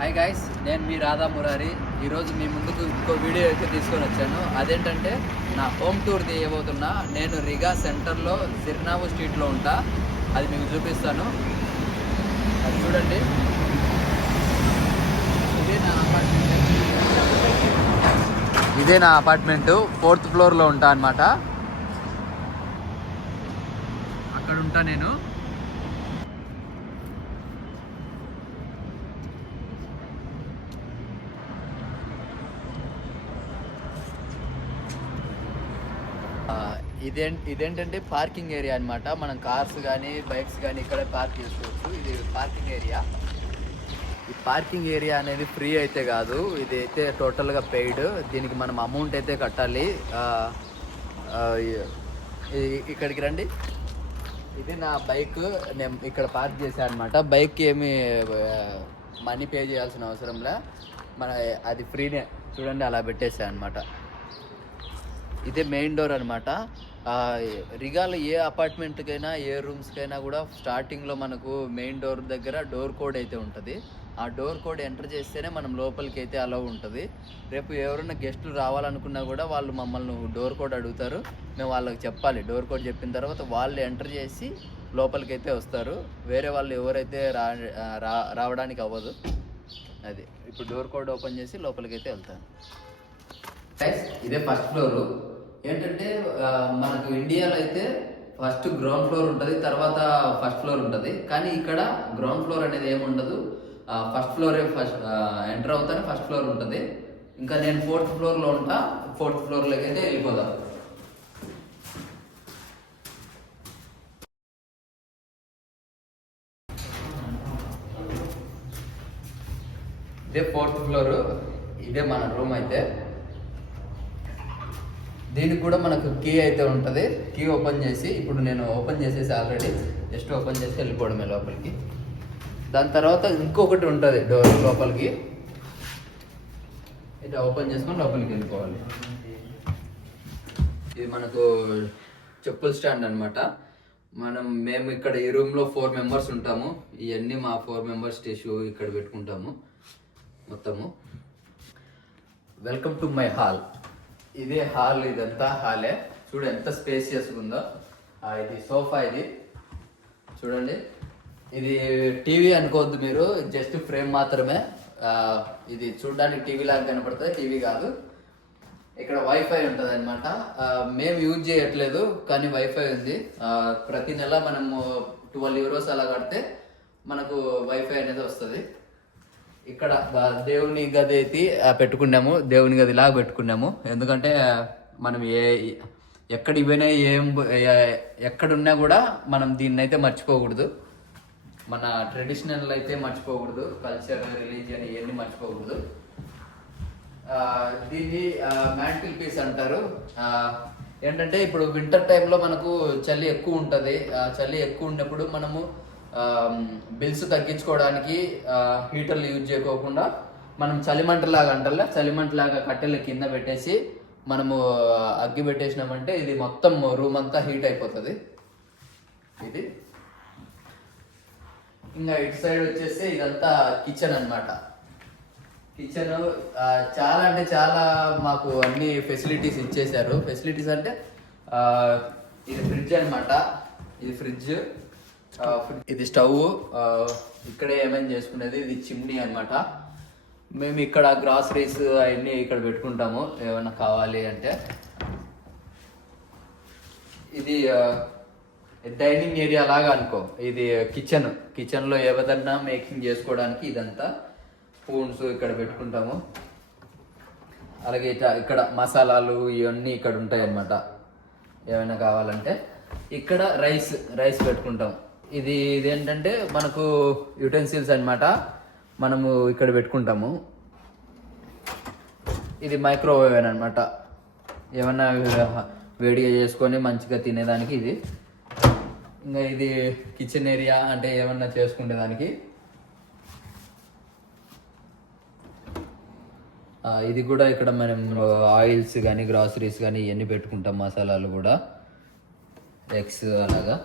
Hi guys, నేను మీ రాధా మురారి. ఈరోజు మీ ముందుకు ఇంకో వీడియో అయితే తీసుకొని వచ్చాను. అదేంటంటే నా హోమ్ టూర్ తీయబోతున్నా. నేను రిగా సెంటర్లో చిరునావు స్ట్రీట్లో ఉంటా. అది మీకు చూపిస్తాను. అది చూడండి. ఇదే నా అపార్ట్మెంటు. 4th ఫ్లోర్లో ఉంటా అన్నమాట. అక్కడ ఉంటా నేను. ఇదేంటంటే పార్కింగ్ ఏరియా అనమాట. మనం కార్స్ కానీ బైక్స్ కానీ ఇక్కడ పార్క్ చేసుకోవచ్చు. ఇది పార్కింగ్ ఏరియా. ఈ పార్కింగ్ ఏరియా అనేది ఫ్రీ అయితే కాదు, ఇది అయితే టోటల్గా పెయిడ్. దీనికి మనం అమౌంట్ అయితే కట్టాలి. ఇక్కడికి రండి. ఇది నా బైక్, నేను ఇక్కడ పార్క్ చేశాను అనమాట. బైక్కి ఏమి మనీ పే చేయాల్సిన అవసరంలే, అది ఫ్రీనే. చూడండి, అలా పెట్టేసా అనమాట. ఇదే మెయిన్ డోర్ అనమాట. రిగాలో ఏ అపార్ట్మెంట్కైనా ఏ రూమ్స్కైనా కూడా స్టార్టింగ్లో మనకు మెయిన్ డోర్ దగ్గర డోర్ కోడ్ అయితే ఉంటుంది. ఆ డోర్ కోడ్ ఎంటర్ చేస్తేనే మనం లోపలికి అయితే అలౌ ఉంటుంది. రేపు ఎవరైనా గెస్టులు రావాలనుకున్నా కూడా వాళ్ళు మమ్మల్ని డోర్ కోడ్ అడుగుతారు. మేము వాళ్ళకి చెప్పాలి. డోర్ కోడ్ చెప్పిన తర్వాత వాళ్ళు ఎంటర్ చేసి లోపలికి అయితే వస్తారు. వేరే వాళ్ళు ఎవరైతే రావడానికి అవ్వదు. అది ఇప్పుడు డోర్ కోడ్ ఓపెన్ చేసి లోపలికి అయితే వెళ్తాను. ఇదే ఫస్ట్ ఫ్లోరు. ఏంటంటే మనకు ఇండియాలో అయితే ఫస్ట్ గ్రౌండ్ ఫ్లోర్ ఉంటుంది, తర్వాత ఫస్ట్ ఫ్లోర్ ఉంటుంది. కానీ ఇక్కడ గ్రౌండ్ ఫ్లోర్ అనేది ఏమి ఉండదు. ఫస్ట్ ఫ్లోరే ఎంటర్ అవుతానే ఫస్ట్ ఫ్లోర్ ఉంటుంది. ఇంకా నేను 4th ఫ్లోర్లో ఉంటా. 4th ఫ్లోర్లోకి అయితే వెళ్ళిపోదాం. ఇదే 4th ఫ్లోరు. ఇదే మన రూమ్ అయితే. దీనికి కూడా మనకు కీ అయితే ఉంటుంది. కీ ఓపెన్ చేసి, ఇప్పుడు నేను ఓపెన్ చేసేసి ఆల్రెడీ, జస్ట్ ఓపెన్ చేసి వెళ్ళిపోవడమే లోపలికి. దాని తర్వాత ఇంకొకటి ఉంటుంది డోర్ లోపలికి. ఇట్లా ఓపెన్ చేసుకొని లోపలికి వెళ్ళిపోవాలి. ఇది మనకు చెప్పుల స్టాండ్ అనమాట. మేము ఇక్కడ ఈ రూమ్లో 4 మెంబర్స్ ఉంటాము. ఇవన్నీ మా 4 మెంబర్స్ టిష్యూ ఇక్కడ పెట్టుకుంటాము మొత్తము. Welcome to my hall. ఇదే హాల్. ఇదంతా హాలే. చూడు ఎంత స్పేసియస్గా ఉందో. ఇది సోఫా. ఇది చూడండి. ఇది టీవీ అనుకోవద్దు మీరు, జస్ట్ ఫ్రేమ్ మాత్రమే. ఇది చూడడానికి టీవీ లాగా కనపడుతుంది, టీవీ కాదు. ఇక్కడ వైఫై ఉంటుంది అనమాట. మేము యూజ్ చేయట్లేదు, కానీ వైఫై ఉంది. ప్రతి నెల మనము 12 euros అలా కడితే మనకు వైఫై అనేది వస్తుంది. ఇక్కడ దేవుని గది అయితే పెట్టుకున్నాము. దేవుని గది లాగా పెట్టుకున్నాము. ఎందుకంటే మనం ఎక్కడ ఇవైనా ఎక్కడున్నా కూడా మనం దీన్ని అయితే మర్చిపోకూడదు. మన ట్రెడిషనల్ అయితే మర్చిపోకూడదు. కల్చర్, రిలీజియన్ ఇవన్నీ మర్చిపోకూడదు. దీన్ని మ్యాంటిల్ పీస్ అంటారు. ఏంటంటే ఇప్పుడు వింటర్ టైంలో మనకు చలి ఎక్కువ ఉంటుంది. చలి ఎక్కువ ఉన్నప్పుడు మనము బిల్స్ తగ్గించుకోవడానికి హీటర్లు యూజ్ చేయకోకుండా మనం చలిమంటలాగా అంటారా, చలిమంటలాగా కట్టెలు కింద పెట్టేసి మనము అగ్గి పెట్టేసినామంటే ఇది మొత్తం రూమ్ అంతా హీట్ అయిపోతుంది. ఇది ఇంకా ఇటు సైడ్ వచ్చేసి ఇదంతా కిచెన్ అనమాట. కిచెన్ చాలా అంటే చాలా మాకు అన్ని ఫెసిలిటీస్ ఇచ్చేసారు. ఫెసిలిటీస్ అంటే ఇది ఫ్రిడ్జ్ అనమాట. ఇది ఫ్రిడ్జ్. ఇది స్టవ్. ఇక్కడే ఏమైనా చేసుకునేది. ఇది చిమ్నీ అనమాట. మేము ఇక్కడ గ్రాసరీస్ అవన్నీ ఇక్కడ పెట్టుకుంటాము ఏమైనా కావాలి అంటే. ఇది డైనింగ్ ఏరియా లాగా అనుకో. ఇది కిచెన్లో ఏదన్నా మేకింగ్ చేసుకోవడానికి ఇదంతా. స్పూన్స్ ఇక్కడ పెట్టుకుంటాము. అలాగే ఇక్కడ మసాలాలు ఇవన్నీ ఇక్కడ ఉంటాయి అన్నమాట. ఏమైనా కావాలంటే ఇక్కడ రైస్ పెట్టుకుంటాం. ఇదేంటంటే మనకు యుటెన్సిల్స్ అనమాట. మనము ఇక్కడ పెట్టుకుంటాము. ఇది మైక్రోవేవ్ అనమాట. ఏమన్నా వేడిగా చేసుకొని మంచిగా తినేదానికి ఇది. ఇంకా ఇది కిచెన్ ఏరియా, అంటే ఏమన్నా చేసుకునేదానికి. ఇది కూడా ఇక్కడ మనం ఆయిల్స్ కానీ గ్రాసరీస్ కానీ ఇవన్నీ పెట్టుకుంటాం. మసాలాలు కూడా, ఎగ్స్ అలాగా.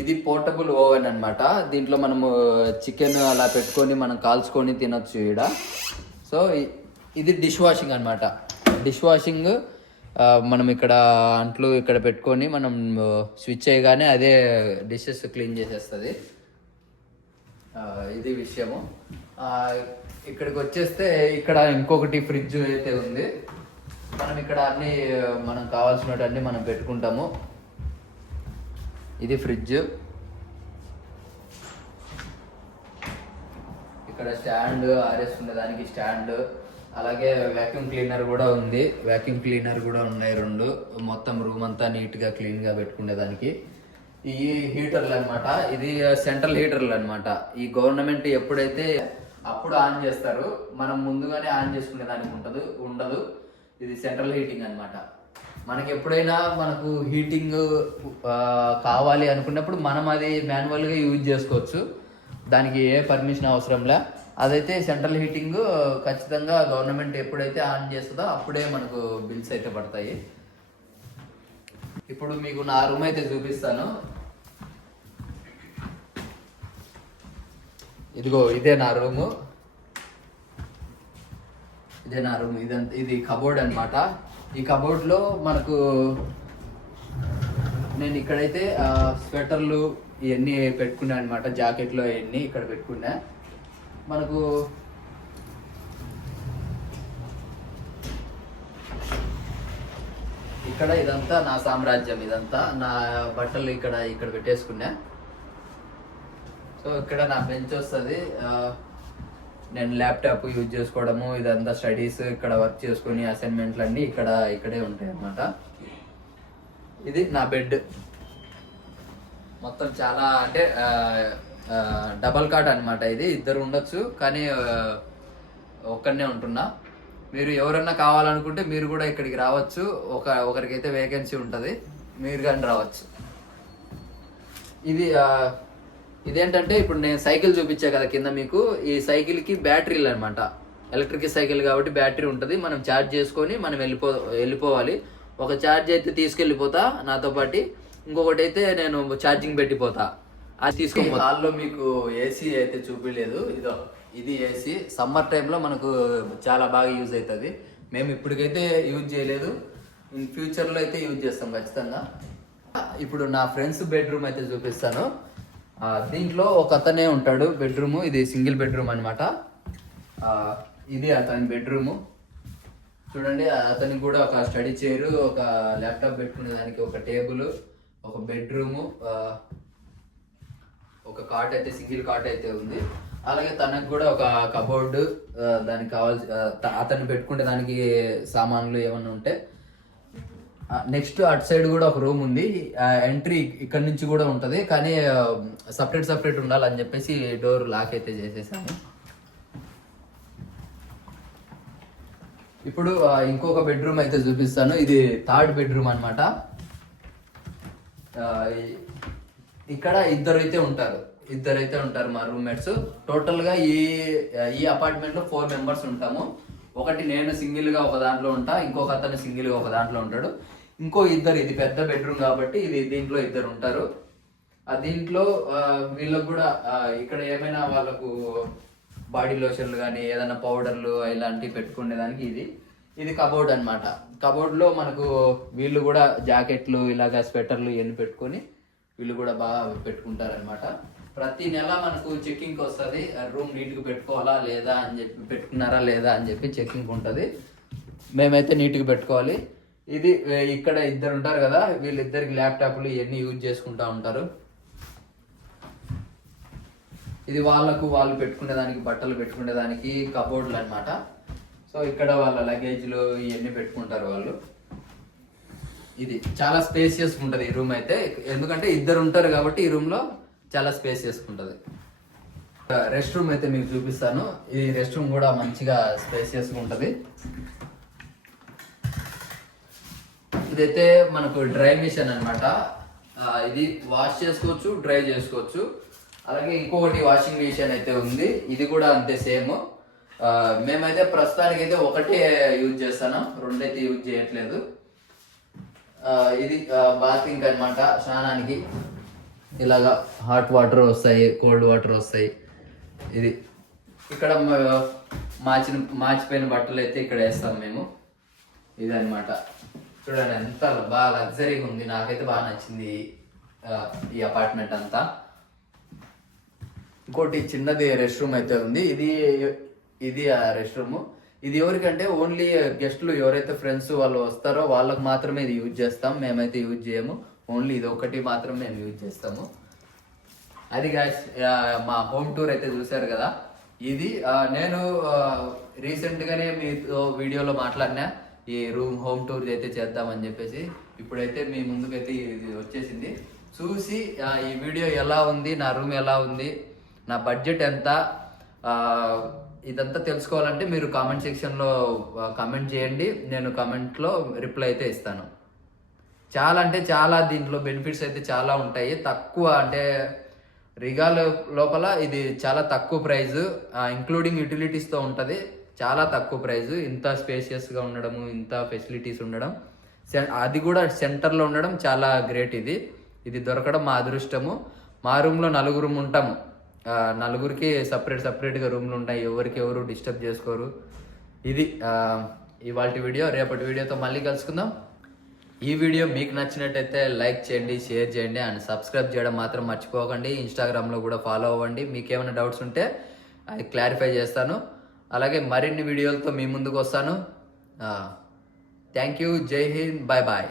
ఇది పోర్టబుల్ ఓవెన్ అనమాట. దీంట్లో మనము చికెన్ అలా పెట్టుకొని మనం కాల్చుకొని తినొచ్చు ఈడ. సో ఇది డిష్ వాషింగ్ అనమాట. డిష్ వాషింగ్ మనం ఇక్కడ అంట్లు ఇక్కడ పెట్టుకొని మనం స్విచ్ చేయగానే అదే డిషెస్ క్లీన్ చేసేస్తుంది. ఇది విషయము. ఇక్కడికి వచ్చేస్తే ఇక్కడ ఇంకొకటి ఫ్రిడ్జ్ అయితే ఉంది. మనం ఇక్కడ అన్ని మనం కావాల్సినట్టు అన్ని మనం పెట్టుకుంటాము. ఇది ఫ్రిడ్జ్. ఇక్కడ స్టాండ్ ఆరేసుకునే దానికి స్టాండ్, అలాగే వ్యాక్యూమ్ క్లీనర్ కూడా ఉంది. వ్యాక్యూమ్ క్లీనర్ కూడా ఉన్నాయి 2. మొత్తం రూమ్ అంతా నీట్గా క్లీన్గా పెట్టుకునే దానికి. ఈ హీటర్లు అనమాట. ఇది సెంట్రల్ హీటర్లు అనమాట. ఈ గవర్నమెంట్ ఎప్పుడైతే అప్పుడు ఆన్ చేస్తారు, మనం ముందుగానే ఆన్ చేసుకునే దానికి ఉండదు. ఇది సెంట్రల్ హీటింగ్ అనమాట. మనకి ఎప్పుడైనా మనకు హీటింగ్ కావాలి అనుకున్నప్పుడు మనం అది మాన్యువల్గా యూజ్ చేసుకోవచ్చు. దానికి ఏ పర్మిషన్ అవసరంలే. అదైతే సెంట్రల్ హీటింగ్ ఖచ్చితంగా గవర్నమెంట్ ఎప్పుడైతే ఆన్ చేస్తుందో అప్పుడే మనకు బిల్స్ అయితే పడతాయి. ఇప్పుడు మీకు నా రూమ్ అయితే చూపిస్తాను. ఇదిగో ఇదే నా రూము. ఇది కబోర్డ్ అనమాట. ఈ కబోర్డ్లో మనకు నేను ఇక్కడైతే స్వెటర్లు ఇవన్నీ పెట్టుకున్నా అనమాట. జాకెట్లు అవన్నీ ఇక్కడ పెట్టుకున్నా. మనకు ఇక్కడ ఇదంతా నా సామ్రాజ్యం. ఇదంతా నా బట్టలు ఇక్కడ పెట్టేసుకున్నా. సో ఇక్కడ నా బెంచ్ వస్తుంది. నేను ల్యాప్టాప్ యూజ్ చేసుకోవడము, ఇదంతా స్టడీస్, ఇక్కడ వర్క్ చేసుకుని అసైన్మెంట్లు అన్నీ ఇక్కడే ఉంటాయి అన్నమాట. ఇది నా బెడ్. మొత్తం చాలా అంటే డబల్ కాట్ అనమాట. ఇది 2 ఉండొచ్చు, కానీ ఒక్కడనే ఉంటున్నా. మీరు ఎవరన్నా కావాలనుకుంటే మీరు కూడా ఇక్కడికి రావచ్చు. ఒకరికైతే వేకెన్సీ ఉంటుంది, మీరు కానీ రావచ్చు. ఇదేంటంటే ఇప్పుడు నేను సైకిల్ చూపించా కదా కింద మీకు. ఈ సైకిల్కి బ్యాటరీలు అనమాట. ఎలక్ట్రిక్ సైకిల్ కాబట్టి బ్యాటరీ ఉంటుంది. మనం ఛార్జ్ చేసుకొని మనం వెళ్ళిపోవాలి. ఒక ఛార్జ్ అయితే తీసుకెళ్ళిపోతా నాతో పాటు, ఇంకొకటి అయితే నేను ఛార్జింగ్ పెట్టిపోతా. అది తీసుకొని హాల్లో మీకు ఏసీ అయితే చూపించలేదు. ఇది ఏసీ సమ్మర్ టైంలో మనకు చాలా బాగా యూజ్ అవుతుంది. మేము ఇప్పటికైతే యూజ్ చేయలేదు, ఇన్ ఫ్యూచర్లో అయితే యూజ్ చేస్తాం ఖచ్చితంగా. ఇప్పుడు నా ఫ్రెండ్స్ బెడ్రూమ్ అయితే చూపిస్తాను. దీంట్లో ఒక అతనే ఉంటాడు. బెడ్రూము ఇది సింగిల్ బెడ్రూమ్ అనమాట. ఇది అతని బెడ్రూము. చూడండి, అతనికి కూడా ఒక స్టడీ చైర్, ఒక ల్యాప్టాప్ పెట్టుకునే దానికి ఒక టేబుల్, ఒక బెడ్రూము, ఒక కాట్ అయితే సింగిల్ కాట్ అయితే ఉంది. అలాగే తనకు కూడా ఒక కబోర్డు, దానికి కావాల్సి అతను పెట్టుకునే దానికి సామాన్లు ఏమన్నా ఉంటే. నెక్స్ట్ అటు సైడ్ కూడా ఒక రూమ్ ఉంది. ఎంట్రీ ఇక్కడ నుంచి కూడా ఉంటుంది, కానీ సపరేట్ ఉండాలని చెప్పేసి డోర్ లాక్ అయితే చేసేసాము. ఇప్పుడు ఇంకొక బెడ్రూమ్ అయితే చూపిస్తాను. ఇది 3rd బెడ్రూమ్ అనమాట. ఇక్కడ ఇద్దరైతే ఉంటారు మా రూమ్మేట్స్. టోటల్గా ఈ అపార్ట్మెంట్లో 4 మెంబర్స్ ఉంటాము. ఒకటి నేను సింగిల్గా ఒక దాంట్లో ఉంటా, ఇంకొక అతను సింగిల్గా ఒక దాంట్లో ఉంటాడు. ఇంకో ఇద్దరు, ఇది పెద్ద బెడ్రూమ్ కాబట్టి దీంట్లో 2 ఉంటారు. దీంట్లో వీళ్ళకు కూడా ఇక్కడ ఏమైనా వాళ్ళకు బాడీ లోషన్లు కానీ ఏదైనా పౌడర్లు ఇలాంటివి పెట్టుకునేదానికి ఇది కబోర్డ్ అనమాట. కబోర్డ్లో మనకు వీళ్ళు కూడా జాకెట్లు ఇలాగా స్వెటర్లు ఇవన్నీ పెట్టుకొని వీళ్ళు కూడా బాగా పెట్టుకుంటారనమాట. ప్రతి నెల మనకు చెక్కింగ్కి వస్తుంది. రూమ్ నీట్గా పెట్టుకోవాలా లేదా అని చెప్పి, పెట్టుకున్నారా లేదా అని చెప్పి చెక్కింగ్ ఉంటుంది. మేమైతే నీట్గా పెట్టుకోవాలి. ఇది ఇక్కడ 2 ఉంటారు కదా, వీళ్ళిద్దరికి ల్యాప్టాప్లు ఇవన్నీ యూజ్ చేసుకుంటూ ఉంటారు. ఇది వాళ్ళు పెట్టుకునేదానికి, బట్టలు పెట్టుకునేదానికి కబోర్డ్లు అనమాట. సో ఇక్కడ వాళ్ళ లగేజ్లు ఇవన్నీ పెట్టుకుంటారు వాళ్ళు. ఇది చాలా స్పేసియస్ ఉంటుంది ఈ రూమ్ అయితే, ఎందుకంటే 2 ఉంటారు కాబట్టి ఈ రూమ్లో చాలా స్పేసియస్ ఉంటుంది. రెస్ట్ రూమ్ అయితే మీకు చూపిస్తాను. ఈ రెస్ట్ రూమ్ కూడా మంచిగా స్పేసియస్గా ఉంటుంది. ఇదైతే మనకు డ్రై మిషన్ అనమాట. ఇది వాష్ చేసుకోవచ్చు, డ్రై చేసుకోవచ్చు. అలాగే ఇంకొకటి వాషింగ్ మిషన్ అయితే ఉంది. ఇది కూడా అంతే సేమ్. మేమైతే ప్రస్తుతానికైతే ఒకటే యూజ్ చేస్తాను, 2 అయితే యూజ్ చేయట్లేదు. ఇది బాతింగ్ అనమాట, స్నానానికి. ఇలాగా హాట్ వాటర్ వస్తాయి, కోల్డ్ వాటర్ వస్తాయి. ఇది ఇక్కడ మార్చిపోయిన బట్టలు అయితే ఇక్కడ వేస్తాం మేము. ఇదన్నమాట. చూడండి ఎంత బాగా లగ్జరీగా ఉంది. నాకైతే బాగా నచ్చింది ఈ అపార్ట్మెంట్ అంతా. ఇంకోటి చిన్నది రెస్ట్ రూమ్ అయితే ఉంది. ఇది ఆ రెస్ట్ రూమ్. ఇది ఎవరికంటే ఓన్లీ గెస్ట్లు ఎవరైతే ఫ్రెండ్స్ వాళ్ళు వస్తారో వాళ్ళకి మాత్రమే ఇది యూజ్ చేస్తాం. మేమైతే యూజ్ చేయము. ఓన్లీ ఇది ఒకటి మాత్రం మేము యూజ్ చేస్తాము. అది గాయ్స్, మా హోమ్ టూర్ అయితే చూసారు కదా. ఇది నేను రీసెంట్గానే మీతో వీడియోలో మాట్లాడినా ఈ రూమ్ హోమ్ టూర్ అయితే చేద్దామని చెప్పేసి. ఇప్పుడైతే మీ ముందుకైతే ఇది వచ్చేసింది. చూసి ఈ వీడియో ఎలా ఉంది, నా రూమ్ ఎలా ఉంది, నా బడ్జెట్ ఎంత, ఇదంతా తెలుసుకోవాలంటే మీరు కామెంట్ సెక్షన్లో కామెంట్ చేయండి. నేను కామెంట్లో రిప్లై అయితే ఇస్తాను. చాలా అంటే చాలా దీంట్లో బెనిఫిట్స్ అయితే చాలా ఉంటాయి. తక్కువ అంటే రిగాల్ లోపల ఇది చాలా తక్కువ ప్రైస్, ఇంక్లూడింగ్ యూటిలిటీస్తో ఉంటుంది. చాలా తక్కువ ప్రైస్. ఇంత స్పేషియస్గా ఉండడము, ఇంత ఫెసిలిటీస్ ఉండడం, అది కూడా సెంటర్లో ఉండడం చాలా గ్రేట్. ఇది దొరకడం మా అదృష్టము. మా రూమ్లో 4 ఉంటాము. 4కి సపరేట్గా రూమ్లు ఉంటాయి. ఎవరు డిస్టర్బ్ చేసుకోరు. ఇది ఇవాల్టి వీడియో. రేపటి వీడియోతో మళ్ళీ కలుసుకుందాం. ఈ వీడియో మీకు నచ్చినట్టయితే లైక్ చేయండి, షేర్ చేయండి అండ్ సబ్స్క్రైబ్ చేయడం మాత్రం మర్చిపోకండి. ఇన్స్టాగ్రామ్లో కూడా ఫాలో అవ్వండి. మీకు ఏమైనా డౌట్స్ ఉంటే అది క్లారిఫై చేస్తాను. అలాగే మరిన్ని వీడియోలతో మీ ముందుకు వస్తాను. Thank you. జై హింద్. Bye bye.